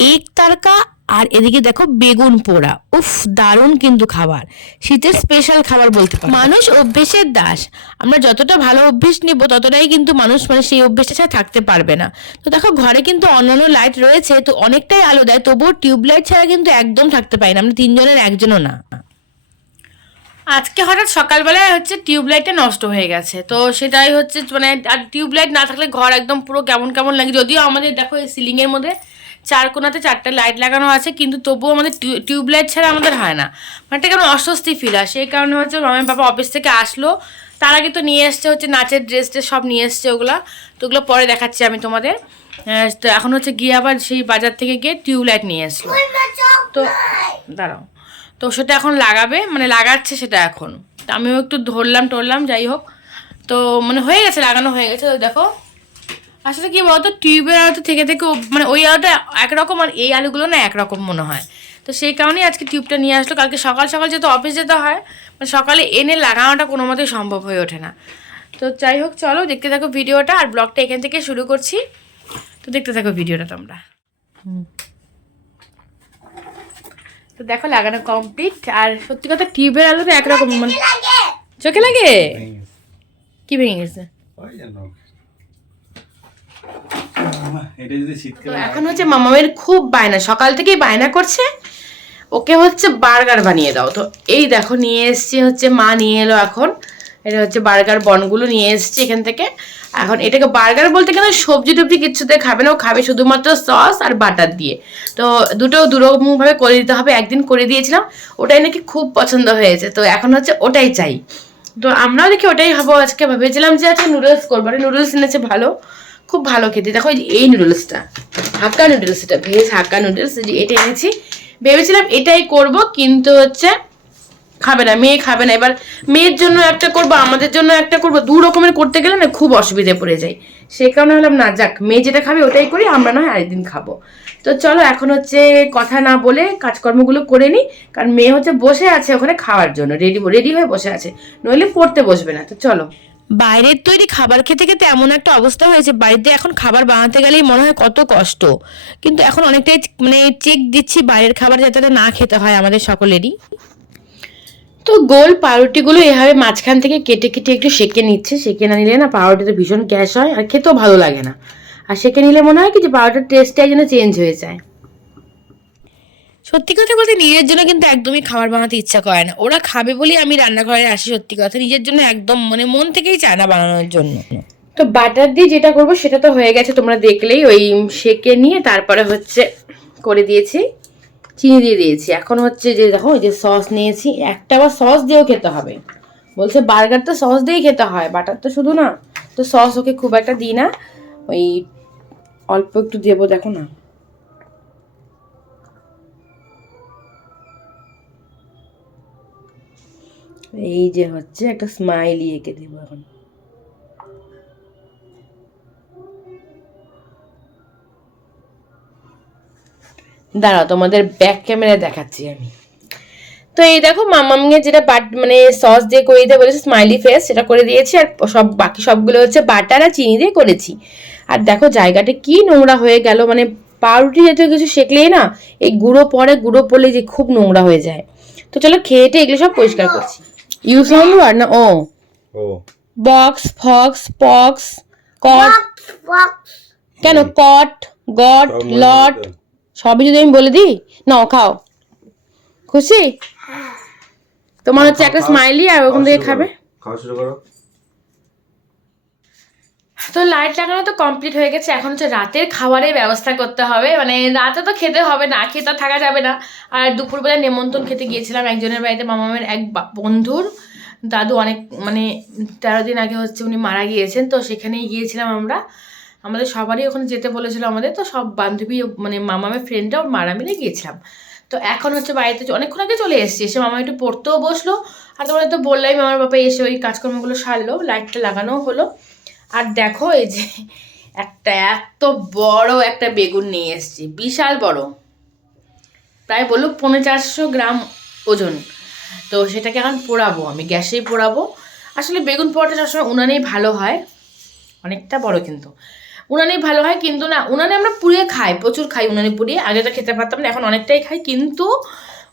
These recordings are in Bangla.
এক তারকা আর এদিকে দেখো বেগুন পোড়া। উফ দারুণ কিন্তু খাবার। শীতের স্পেশাল খাবার বলতে পারো। মানুষ অভ্যেসের দাস। আমরা যতটা ভালো অভ্যেস নিব ততটাই কিন্তু মানুষ মানে সেই অভ্যেসটা ছাড়া থাকতে পারবে না। তো দেখো ঘরে কিন্তু অন্যান্য লাইট রয়েছে তো অনেকটাই আলো দেয় তবুও টিউবলাইট ছাড়া কিন্তু একদম থাকতে পারি না। আমরা তিনজনের একজনও না। আজকে হঠাৎ সকালবেলায় হচ্ছে টিউবলাইটটা নষ্ট হয়ে গেছে। তো সেটাই হচ্ছে মানে আর টিউবলাইট না থাকলে ঘর একদম পুরো কেমন কেমন লাগে যদিও আমাদের দেখো এই সিলিংয়ের মধ্যে চার কোনাতে চারটা লাইট লাগানো আছে কিন্তু তবুও আমাদের টিউবলাইট ছাড়া আমাদের হয় না। মানে একটা কেমন অস্বস্তি ফিল হয়। সেই কারণে হচ্ছে মামের বাবা অফিস থেকে আসলো। তার আগে তো নিয়ে এসছে হচ্ছে নাচের ড্রেস ট্রেস সব নিয়ে এসছে ওগুলো। তো ওগুলো পরে দেখাচ্ছি আমি তোমাদের। তো এখন হচ্ছে গিয়ে আবার সেই বাজার থেকে গিয়ে টিউবলাইট নিয়ে এসলো। তো দাঁড়াও। তো সেটা এখন লাগাবে মানে লাগাচ্ছে সেটা এখন। তো আমিও একটু ধরলাম টরলাম যাই হোক। তো মানে হয়ে গেছে লাগানো হয়ে গেছে তো দেখো। আসলে কি বলতো টিউবের আলোতে থেকে থেকে মানে ওই আলোটা একরকম আর এই আলুগুলো না একরকম মনে হয়। তো সেই কারণেই আজকে টিউবটা নিয়ে আসলো। কালকে সকাল সকাল যেহেতু অফিস যেতে হয় মানে সকালে এনে লাগানোটা কোনো মতেই সম্ভব হয়ে ওঠে না। তো যাই হোক চলো দেখতে থাকো ভিডিওটা আর ব্লগটা এখান থেকে শুরু করছি। তো দেখতে থাকো ভিডিওটা তোমরা। তো দেখো লাগানো কমপ্লিট আর সত্যি কথা টিউবের আলোতে একরকম মানে চোখে লাগে! কি ভেঙে গেছে। এটা যদি শীতকালে এখন হচ্ছে মামামের খুব বায়না সকাল থেকেই বায়না করছে। ওকে হচ্ছে বার্গার বানিয়ে দাও। তো এই দেখো নিয়ে এসছি হচ্ছে মা নিয়ে এলো এখন। এটা হচ্ছে বার্গার বনগুলো নিয়ে এসছি এখান থেকে। এখন এটাকে বার্গার বলতে গেলে সবজি টবজি কিছুতে খাবে না। ও খাবে শুধুমাত্র সস আর বাটার দিয়ে। তো দুটো দুরকমভাবে করে দিতে হবে। একদিন করে দিয়েছিলাম। ওটাই নাকি খুব পছন্দ হয়েছে। তো এখন হচ্ছে ওটাই চাই। তো আমরাও দেখি ওটাই হব আজকে ভেবেছিলাম যে আজকে নুডলস করব। নুডলস এনেছে ভালো। খুব ভালো খেতে। দেখো এই নুডলসটা হাক্কা নুডলস এটা ভেজ হাক্কা নুডলস এটা এনেছি। ভেবেছিলাম এটাই করব, কিন্তু হচ্ছে খাবে না, মেয়ে খাবে না। এবার মেয়ের জন্য একটা করব, আমাদের জন্য একটা করব। দু রকমের করতে গেলে না খুব অসুবিধে পড়ে যায় সেই কারণে হলাম না, যাক, মেয়ে যেটা খাবে ওটাই করি, আমরা না হয় আরেকদিন খাব। তো চলো, এখন হচ্ছে কথা না বলে কাজকর্মগুলো করে নিই, কারণ মেয়ে হচ্ছে বসে আছে ওখানে খাওয়ার জন্য রেডি রেডি হয়ে বসে আছে। নইলে পড়তে বসবে না। তো চলো। বাইরের তৈরি খাবার খেতে খেতে এমন একটা অবস্থা হয়েছে, বাড়িতে এখন খাবার বানাতে গেলেই মনে হয় কত কষ্ট। কিন্তু এখন অনেকটাই মানে চেক দিচ্ছি বাইরের খাবার যাতে না খেতে হয় আমাদের সকলেরই। তো গোল পাউরুটিগুলো এভাবে মাঝখান থেকে কেটে কেটে একটু সেকে নিচ্ছে, সেকে না নিলে না পাউরুটিতে ভীষণ গ্যাস হয় আর খেতেও ভালো লাগে না। আর সেকে নিলে মনে হয় কি যে পাউরুটির টেস্টটাই যেন চেঞ্জ হয়ে যায়। সত্যি কথা বলতে নিজের জন্য কিন্তু একদমই খাবার বানাতে ইচ্ছা করে না। ওরা খাবে বলেই আমি রান্নাঘরে আসি সত্যি কথা। নিজের জন্য একদম মানে মন থেকেই চায় না বানানোর জন্য। তো বাটার দিয়ে যেটা করব সেটা তো হয়ে গেছে, তোমরা দেখলেই ওই সেকে নিয়ে তারপরে হচ্ছে করে দিয়েছি, চিনি দিয়ে দিয়েছি। এখন হচ্ছে যে দেখো, ওই যে সস নিয়েছি, একটা আবার সস দিয়েও খেতে হবে। বলছে বার্গার তো সস দিয়েই খেতে হয়, বাটার তো শুধু না। তো সস ওকে খুব একটা দিই না, ওই অল্প একটু দেবো, দেখো না। এই যে হচ্ছে একটা স্মাইলি এঁকে দেবো এখন। দাঁড়াও, তোমাদের ব্যাক ক্যামেরায় দেখাচ্ছি আমি। তো এই দেখো মামামিয়ে যেটা বাট মানে সস দিয়ে করে দিতে বলেছে স্মাইলি ফেস সেটা করে দিয়েছি, আর সব, বাকি সবগুলো হচ্ছে বাটার আর চিনি দিয়ে করেছি। আর দেখো, জায়গাটা কি নোংরা হয়ে গেল মানে পাউরুটি জাতীয় কিছু শেখলেই না, এই গুঁড়ো পরে, গুঁড়ো পড়লে যে খুব নোংরা হয়ে যায়। তো চলো খেয়েটে এগুলো সব পরিষ্কার করছি। ইউ সাউন্ড ওয়ার্ড না O O box fox pox cot কেন কট গট লট। সবই যদি আমি বলে দিই? নাও খাও। খুশি? তোমার হচ্ছে একটা স্মাইলি আর ওখান থেকে খাবে? খাওয়া শুরু করো। তো লাইট লাগানো তো কমপ্লিট হয়ে গেছে। এখন হচ্ছে রাতের খাবারের ব্যবস্থা করতে হবে। মানে রাতে তো খেতে হবে না, খেয়ে তো থাকা যাবে না। আর দুপুরবেলা নেমন্তন্ন খেতে গিয়েছিলাম একজনের বাড়িতে, মামামের এক বন্ধুর। দাদু অনেক মানে তেরো দিন আগে হচ্ছে উনি মারা গিয়েছেন, তো সেখানেই গিয়েছিলাম আমরা। আমাদের সবারই ওখানে যেতে বলেছিল আমাদের, তো সব বান্ধবী মানে মামামের ফ্রেন্ডরা মারা মিলে গিয়েছিলাম। তো এখন হচ্ছে বাড়িতে অনেকক্ষণ আগে চলে এসেছি। এসে মামা একটু পড়তেও বসল। আর তোমাদের তো বললাই মামার বাবা এসে ওই কাজকর্মগুলো সারলো লাইটটা লাগানোও হলো। আর দেখো এই যে একটা এত বড় একটা বেগুন নিয়ে এসেছি, বিশাল বড়। প্রায় বলল পনেরো চারশো গ্রাম ওজন। তো সেটাকে এখন পোড়াবো, আমি গ্যাসেই পোড়াবো। আসলে বেগুন পোড়াটা সবসময় উনানেই ভালো হয়, অনেকটা বড় কিন্তু। উনানে ভালো হয়, কিন্তু না, উনানে আমরা পুড়িয়ে খাই, প্রচুর খাই উনানে পুড়িয়ে। আগে তো খেতে পারতাম না, এখন অনেকটাই খাই, কিন্তু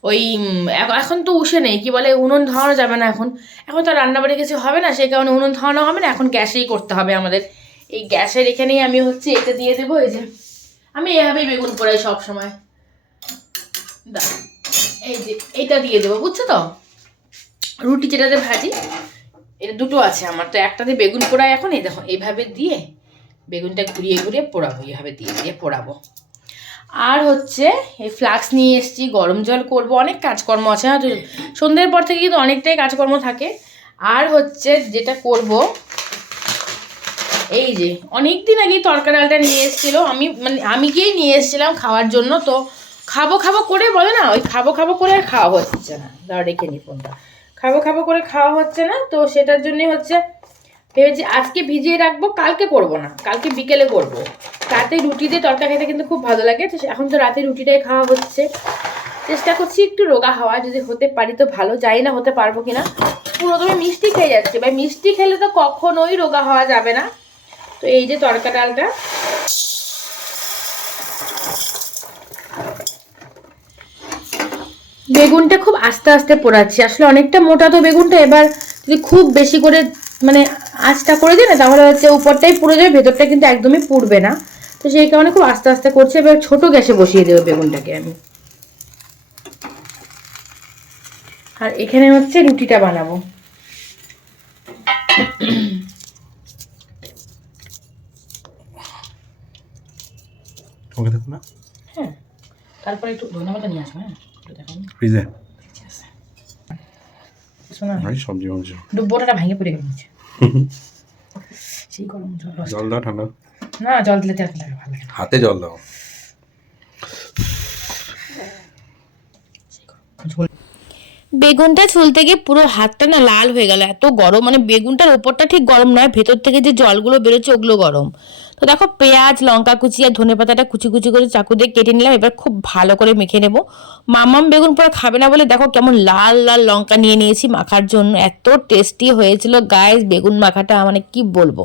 ওই এখন তো উষে নেই, কি বলে, উনুন ধরানো যাবে না এখন। এখন তো রান্নাবাড়ি কিছু হবে না, সেই কারণে উনুন ধরানো হবে না, এখন গ্যাসেই করতে হবে আমাদের। এই গ্যাসের এখানেই আমি হচ্ছে এটা দিয়ে দেবো, এই যে, আমি এভাবেই বেগুন পোড়াই সব সময়। এই যে, এইটা দিয়ে দেবো, বুঝছ তো? রুটি যেটাতে ভাজি এটা দুটো আছে আমার, তো একটাতে বেগুন পোড়াই এখন, এই দেখো, এইভাবে দিয়ে বেগুনটা ঘুরিয়ে ঘুরিয়ে পোড়াবো, এইভাবে দিয়ে দিয়ে পোড়াবো। আর হচ্ছে, এই ফ্লাক্স নিয়ে এসেছি, গরম জল করব, অনেক কাজকর্ম আছে হ্যাঁ সন্ধ্যের পর থেকে কিন্তু অনেকটাই কাজকর্ম থাকে। আর হচ্ছে যেটা করব, এই যে অনেক দিন আগেই তরকা ডালটা নিয়ে এসেছিল, আমি মানে আমি গিয়েই নিয়ে এসেছিলাম খাওয়ার জন্য, তো খাব খাব করে বলে না, ওই খাব খাব করে আর খাওয়া হচ্ছে না। দাঁড়া রেখে নি ফোনটা খাব খাব করে খাওয়া হচ্ছে না, তো সেটার জন্যই হচ্ছে, ভেবেছি আজকে ভিজিয়ে রাখব, কালকে করব না, কালকে বিকেলে করব। রাতে রুটি দিয়ে তরকা খেতে কিন্তু খুব ভালো লাগে। তো এখন তো রাতে রুটিটাই খাওয়া হচ্ছে। চেষ্টা করছি একটু রোগা হওয়া, যদি হতে পারি তো ভালো যাই না হতে পারব কিনা। পুরো তুমি মিষ্টি খেয়ে যাচ্ছে। ভাই, মিষ্টি খেলে তো কখনোই রোগা হওয়া যাবে না। তো এই যে তরকা ডালটা। বেগুনটা খুব আস্তে আস্তে পোড়াচ্ছি। আসলে অনেকটা মোটা তো বেগুনটা, এবার যদি খুব বেশি করে মানে আঁচটা করে দিই না, তাহলে হচ্ছে উপরটাই পুড়ে যাবে, ভেতরটা কিন্তু একদমই পুড়বে না। তো সেই কারণে খুব আস্তে আস্তে করছি এবার ছোট গ্যাসে বসিয়ে দেবো বেগুনটাকে আমি। আর এখানে হচ্ছে রুটিটা বানাবো। না। হ্যাঁ তারপরে একটু ধন্যবাদ নিয়ে আসব হ্যাঁ ফ্রিজে? সবজি মাংস। ডুবোটা ভেঙে পড়ে গেছে। সেই গরম জল জল দাও ঠান্ডা। না জল দিলে লাগে ভালো লাগে হাতে জল দাও। বেগুনটা ছুলতে গিয়ে পুরো হাতটা না লাল হয়ে গেল এত গরম মানে বেগুনটার ওপরটা ঠিক গরম নয় ভেতর থেকে যে জলগুলো বেরোচ্ছে ওগুলো গরম। তো দেখো পেঁয়াজ, লঙ্কা কুচি আর ধনে পাতাটা কুচি কুচি করে চাকু দিয়ে কেটে নিলাম, এবার খুব ভালো করে মেখে নেব। মামাম বেগুন পুরো খাবে না বলে দেখো কেমন লাল লাল লঙ্কা নিয়ে নিয়েছি মাখার জন্য, এত টেস্টি হয়েছিল। গায়ে বেগুন মাখাটা মানে কি বলব?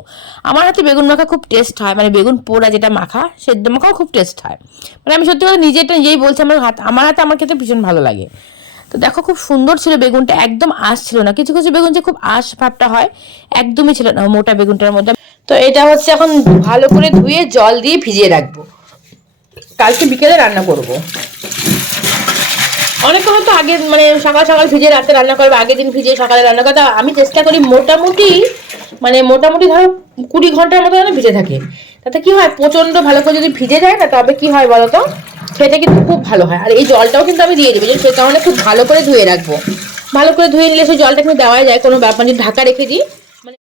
আমার হাতে বেগুন মাখা খুব টেস্ট হয় মানে বেগুন পোড়া যেটা মাখা, সেদ্ধ মাখাও খুব টেস্ট হয়। মানে আমি সত্যি কথা নিজেটা নিজেই বলছি, আমার হাত, আমার হাতে আমার খেতে ভীষণ ভালো লাগে। তো দেখো খুব সুন্দর ছিল বেগুনটা, একদম আঁশ ছিল না। কিছু কিছু বেগুন যে খুব আঁশ ভাবটা হয়, একদমই ছিল না, মোটা বেগুনটার মধ্যে। তো এটা হচ্ছে এখন ভালো করে ধুয়ে জল দিয়ে ভিজিয়ে রাখব। কালকে বিকেলে রান্না করব। অনেকে হয়তো আগে মানে সকাল সকাল ভিজিয়ে রাতে রান্না করবে, আগের দিন ভিজিয়ে সকালে রান্না করতে আমি চেষ্টা করি মোটামুটি মানে মোটামুটি ধরো কুড়ি ঘণ্টার মতো যেন ভিজে থাকে। তাতে কি হয় প্রচণ্ড ভালো করে যদি ভিজে যায় না, তবে কি হয় বলো তো খেতে কিন্তু খুব ভালো হয়। আর এই জলটাও কিন্তু আমি দিয়ে দেবো সে কারণে খুব ভালো করে ধুয়ে রাখব। ভালো করে ধুয়ে নিলে সেই জলটা কিন্তু দেওয়া যায়, কোনো ব্যাপার নেই, ঢাকা রেখে দিই। মানে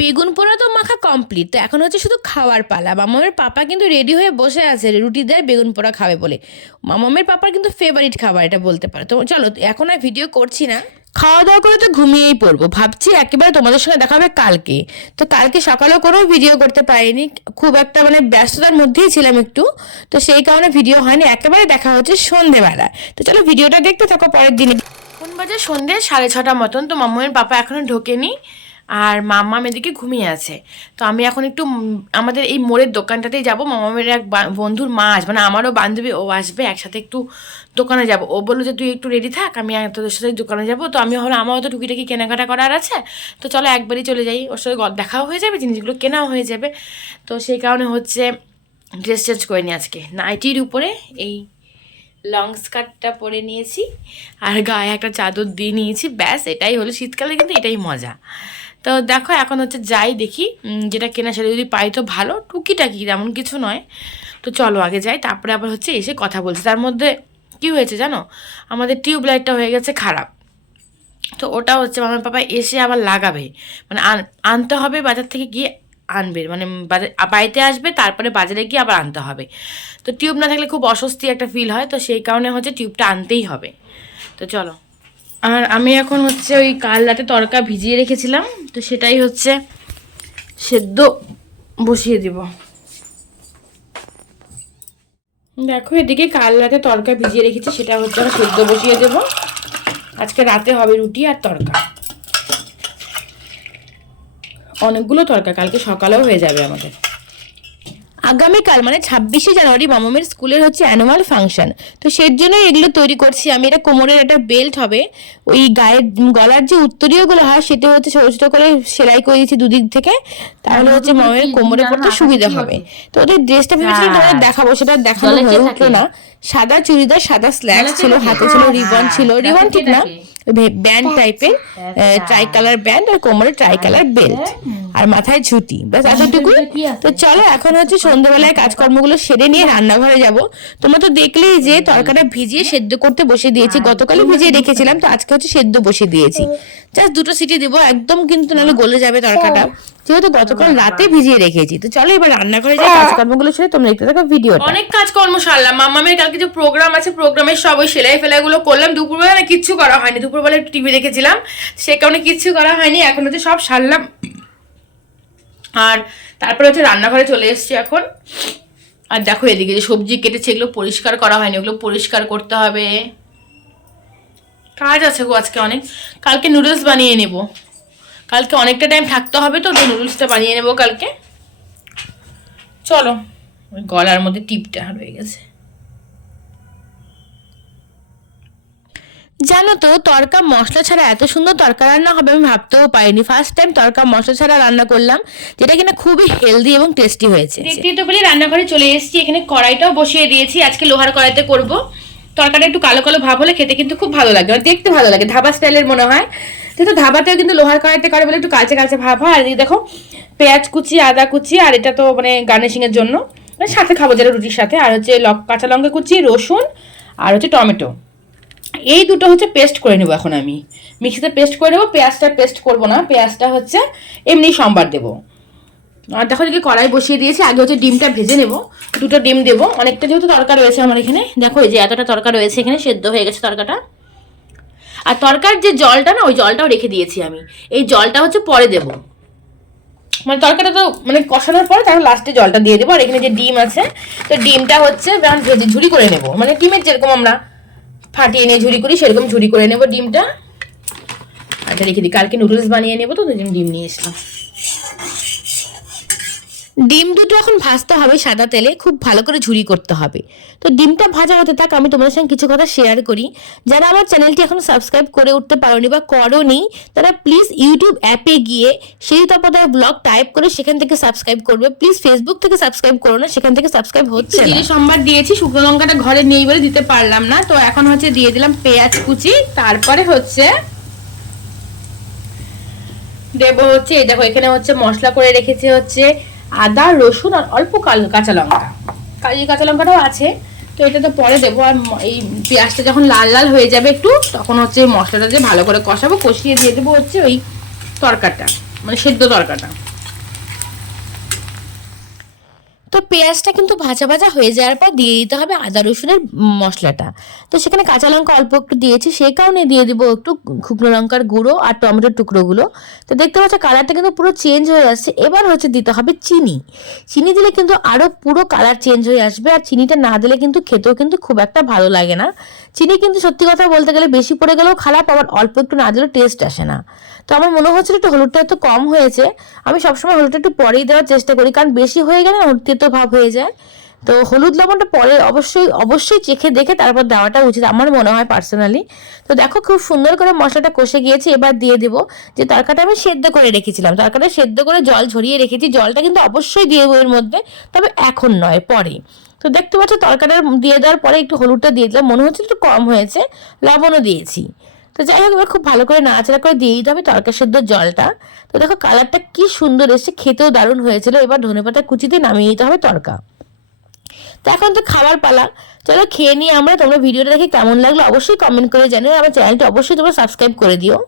বেগুন পোড়া তো মাখা কমপ্লিট তো এখন হচ্ছে শুধু খাওয়ার পালা। মামামের পাপা কিন্তু রেডি হয়ে বসে আছে রুটি দেয়, বেগুন পোড়া খাবে বলে। মামামের পাপার কিন্তু ফেভারিট খাবার এটা বলতে পারো। তো চলো, এখন আর ভিডিও করছি না। খাওয়া দাওয়া করে তো ঘুমিয়েই পড়ব। ভাবছি একেবারে তোমাদের সঙ্গে দেখা হবে কালকে। তো কালকে সকালেও কোনো ভিডিও করতে পারিনি। খুব একটা মানে ব্যস্ততার মধ্যেই ছিলাম একটু। তো সেই কারণে ভিডিও হয়নি। একেবারে দেখা হচ্ছে সন্ধেবেলা তো চলো ভিডিওটা দেখতে থাকো পরের দিনে। কোন বাজে সন্ধে সাড়ে ছটা মতন। তো মাম্মামের পাপা এখনও ঢোকেনি। আর মাম্মা এদিকে ঘুমিয়ে আছে। তো আমি এখন একটু আমাদের এই মোড়ের দোকানটাতেই যাব। মামামের এক বন্ধুর মা আসবে মানে আমারও বান্ধবী, ও আসবে, একসাথে একটু দোকানে যাব। ও বলল যে, তুই একটু রেডি থাক, আমি তোদের সাথে দোকানে যাব। তো আমি হলো আমারও তো টুকিটাকি কেনাকাটা করার আছে। তো চলো একবারই চলে যাই। ওর সাথে দেখাও হয়ে যাবে, জিনিসগুলো কেনাও হয়ে যাবে। তো সেই কারণে হচ্ছে ড্রেস চেঞ্জ করে নি আজকে। নাইটির উপরে এই লং স্কার্টটা পরে নিয়েছি। আর গায়ে একটা চাদর দিয়ে নিয়েছি। ব্যাস, এটাই হলো শীতকালে, কিন্তু এটাই মজা। তো দেখো, এখন হচ্ছে যাই দেখি যেটা কেনা সেটা যদি পাই তো ভালো। টুকিটাকি তেমন কিছু নয়। তো চলো আগে যাই, তারপরে আবার হচ্ছে এসে কথা বলছি। তার মধ্যে কি হয়েছে জানো? আমাদের টিউব লাইটটা হয়ে গেছে খারাপ। তো ওটা হচ্ছে আমার পাপা এসে আবার লাগাবে। মানে আন- আনতে হবে, বাজার থেকে গিয়ে আনবে। মানে বাজার বাড়িতে আসবে, তারপরে বাজারে গিয়ে আবার আনতে হবে। তো টিউব না থাকলে খুব অস্বস্তি একটা ফিল হয়। তো সেই কারণে হচ্ছে টিউবটা আনতেই হবে। তো চলো। আর আমি এখন হচ্ছে ওই কাল রাতে তরকা ভিজিয়ে রেখেছিলাম, তো সেটাই হচ্ছে সেদ্ধ বসিয়ে দিব। দেখো, এদিকে কাল রাতে তরকা ভিজিয়ে রেখেছি, সেটা হচ্ছে আমি সেদ্ধ বসিয়ে দেবো। আজকে রাতে হবে রুটি আর তরকা। অনেকগুলো তরকা, কালকে সকালেও হয়ে যাবে আমাদের। আগামীকাল মানে ছাব্বিশে জানুয়ারি মামামের স্কুলের হচ্ছে অ্যানুয়াল ফাংশন তো সেই জন্য এগুলো তৈরি করছি। আমি এটা কোমরের একটা বেল্ট হবে। ওই গায়ের গলার যে উত্তরীয়গুলো হয় সেটা হচ্ছে ছোট ছোট করে সেলাই করে দিয়েছি দুদিক থেকে। তাহলে হচ্ছে মামামের কোমরে পড়তে সুবিধা হবে। তো ওদের ড্রেসটা ভেবেছিলাম তোমাদের দেখাবো সেটা দেখানো হয়ে? উঠল না। সাদা চুড়িদার সাদা স্ল্যাক্স ছিল হাতে ছিল হ্যাঁ, রিবন ছিল। হ্যাঁ, রিবন ঠিক না? ব্যান্ড টাইপের ট্রাই কালার ব্যান্ড আর কোমরে ট্রাই কালার বেল্ট আর মাথায় ঝুটি। ব্যাস এতটুকু। তো চলো এখন হচ্ছে সন্ধ্যাবেলায় কাজকর্মগুলো সেরে নিয়ে রান্নাঘরে যাব। তোমরা তো দেখলেই যে তরকাটা ভিজিয়ে সেদ্ধ করতে বসে দিয়েছি। গতকালই ভিজিয়ে রেখেছিলাম তো আজকে হচ্ছে সেদ্ধ বসে দিয়েছি। জাস্ট দুটো সিটি দেবো একদম কিন্তু নাহলে গলে যাবে তরকাটা। যেহেতু গতকাল রাতে ভিজিয়ে রেখেছি তো চলো এবার রান্নাঘরে যাই কাজকর্মগুলো সেরে তোমরা দেখতে থাকো ভিডিওটা। অনেক কাজকর্ম সারলাম মামামের কালকে যে প্রোগ্রাম আছে প্রোগ্রামের সব ওই সেলাই ফেলাইগুলো করলাম দুপুরবেলা না কিচ্ছু করা হয়নি দুপুরবেলা একটু টিভি দেখেছিলাম সে কারণে কিচ্ছু করা হয়নি এখন হচ্ছে সব সারলাম। আর তারপরে হচ্ছে রান্নাঘরে চলে এসেছি এখন। আর দেখো এদিকে যে সবজি কেটেছে এগুলো পরিষ্কার করা হয়নি ওগুলো পরিষ্কার করতে হবে। কাজ আছে গো আজকে অনেক কালকে নুডলস বানিয়ে নেব। কালকে অনেকটা টাইম থাকতে হবে তো তো নুডলসটা বানিয়ে নেব কালকে। চলো ওই গলার মধ্যে টিপটা রয়ে গেছে। জানো তো তরকা মশলা ছাড়া এত সুন্দর তরকা রান্না হবে আমি ভাবতেও পারিনি। ফার্স্ট টাইম তরকা মশলা ছাড়া রান্না করলাম যেটা কিনা খুবই হেলদি এবং টেস্টি হয়েছে। দেখতে তো বলি রান্নাঘরে চলে এসেছি এখানে কড়াইটাও বসিয়ে দিয়েছি আজকে লোহার কড়াইতে করব। তরকাটা একটু কালো কালো ভাব হলে খেতে কিন্তু খুব ভালো লাগে মানে দেখতে ভালো লাগে ধাবা স্টাইলের মনে হয়। কিন্তু ধাবাতেও কিন্তু লোহার কড়াইতে করে বলে একটু কালচে কালচে ভাব হয়। আর দেখো, পেঁয়াজ কুচি, আদা কুচি, আর এটা তো মানে গার্নিশিং এর জন্য। মানে সাথে খাব যেটা রুটির সাথে। আর হচ্ছে কাঁচা লঙ্কা কুচি, রসুন, আর হচ্ছে টমেটো। এই দুটো হচ্ছে পেস্ট করে নেব এখন আমি। মিক্সিতে পেস্ট করে নেব, পেঁয়াজটা পেস্ট করব না। পেঁয়াজটা হচ্ছে এমনি সম্বার দেবো। আর দেখো দিকে কড়াই বসিয়ে দিয়েছি। আগে হচ্ছে ডিমটা ভেজে নেব। দুটো ডিম দেবো। অনেকটা যেহেতু তরকা রয়েছে আমার এখানে। দেখো এই যে এতটা তরকা রয়েছে এখানে, সেদ্ধ হয়ে গেছে তরকাটা। আর তরকার যে জলটা না, ওই জলটাও রেখে দিয়েছি আমি। এই জলটা হচ্ছে পরে দেব। মানে তরকাটা তো মানে কষানোর পরে তারপর লাস্টে জলটা দিয়ে দেবো। আর এখানে যে ডিম আছে, তো ডিমটা হচ্ছে ঝুড়ি করে নেব। মানে ডিমের যেরকম আমরা ফাটিয়ে নিয়ে ঝুড়ি করি, সেরকম ঝুড়ি করে নেব ডিমটা। আচ্ছা রেখে দিই। কালকে নুডলস বানিয়ে নেব তো ডিম নিয়ে এসলাম। ডিম দুটো এখন ভাজতে হবে সাদা তেলে, খুব ভালো করে ঝুরি করতে হবে। তো ডিমটা ভাজা হতে থাক, আমি তোমাদের সঙ্গে কিছু কথা শেয়ার করি। যারা আমার চ্যানেলটি এখন সাবস্ক্রাইব করে উঠতে পারোনি বা করোনি, তারা প্লিজ ইউটিউব অ্যাপে গিয়ে সেই তপদার ব্লগ টাইপ করে সেখান থেকে সাবস্ক্রাইব করবে। প্লিজ ফেসবুক থেকে সাবস্ক্রাইব করো না, সেখান থেকে সাবস্ক্রাইব হচ্ছে জিরে সোমবার দিয়েছি, শুকনো লঙ্কাটা ঘরে নেই বলে দিতে পারলাম না। তো এখন হচ্ছে দিয়ে দিলাম পেঁয়াজ কুচি, তারপরে হচ্ছে দেব হচ্ছে, এই দেখো এখানে হচ্ছে মশলা করে রেখেছি হচ্ছে আদা, রসুন আর অল্প কাল- কাঁচা লঙ্কা। কালি কাঁচা লঙ্কাটাও আছে, তো এটা তো পরে দেবো। আর এই পেঁয়াজটা যখন লাল লাল হয়ে যাবে একটু, তখন হচ্ছে মশলাটা যে ভালো করে কষাবো। কষিয়ে দিয়ে দেবো হচ্ছে ওই তরকাটা মানে সেদ্ধ তরকাটা তো পেঁয়াজটা কিন্তু ভাজা ভাজা হয়ে যাওয়ার পর দিয়ে দিতে হবে আদা রসুনের মশলাটা। তো সেখানে কাঁচা লঙ্কা অল্প একটু দিয়েছি সেই কারণে দিয়ে দিব একটু শুকনো লঙ্কার গুঁড়ো আর টমেটোর টুকরোগুলো। তো দেখতে পাচ্ছ কালারটা কিন্তু পুরো চেঞ্জ হয়ে আসছে। এবার হচ্ছে দিতে হবে চিনি। চিনি দিলে কিন্তু আরও পুরো কালার চেঞ্জ হয়ে আসবে আর চিনিটা না দিলে কিন্তু খেতেও কিন্তু খুব একটা ভালো লাগে না। চিনি কিন্তু সত্যি কথা বলতে গেলে বেশি পড়ে গেলেও খারাপ, আবার অল্প একটু না দিলেও টেস্ট আসে না। তো আমার মনে হচ্ছিল একটু হলুদটা একটু কম হয়েছে, আমি সবসময় হলুদটা একটু পরেই দেওয়ার চেষ্টা করি, কারণ বেশি হয়ে গেলে না তেতো ভাব হয়ে যায়। তো হলুদ লবণটা পরে অবশ্যই অবশ্যই চেখে দেখে তারপর দেওয়াটা উচিত, আমার মনে হয় পার্সোনালি তো দেখো খুব সুন্দর করে মশলাটা কষে গিয়েছে, এবার দিয়ে দেবো যে তরকাটা আমি সেদ্ধ করে রেখেছিলাম। তরকাটা সেদ্ধ করে জল ঝরিয়ে রেখেছি, জলটা কিন্তু অবশ্যই দিয়ে দেবো এর মধ্যে, তবে এখন নয়, পরে। তো দেখতে পাচ্ছ তরকাটা দিয়ে দেওয়ার পরে একটু হলুদটা দিয়ে দিলাম। মনে হচ্ছে একটু কম হয়েছে, লবণও দিয়েছি। তো যাই হোক, এবার খুব ভালো করে নাড়াচাড়া করে দিয়ে দিতে হবে তরকা সেদ্ধ জলটা। তো দেখো, কালারটা কি সুন্দর এসেছে, খেতেও দারুণ হয়েছিল। এবার ধনেপাতা কুচিতে নামিয়ে দিতে হবে তরকা। তো এখন তো খাবার পালা। চলো, খেয়ে নিয়ে আমরা তোমরা ভিডিওটা দেখে কেমন লাগল অবশ্যই কমেন্ট করে জানিও। আমার চ্যানেলটি অবশ্যই তোমরা সাবস্ক্রাইব করে দিও।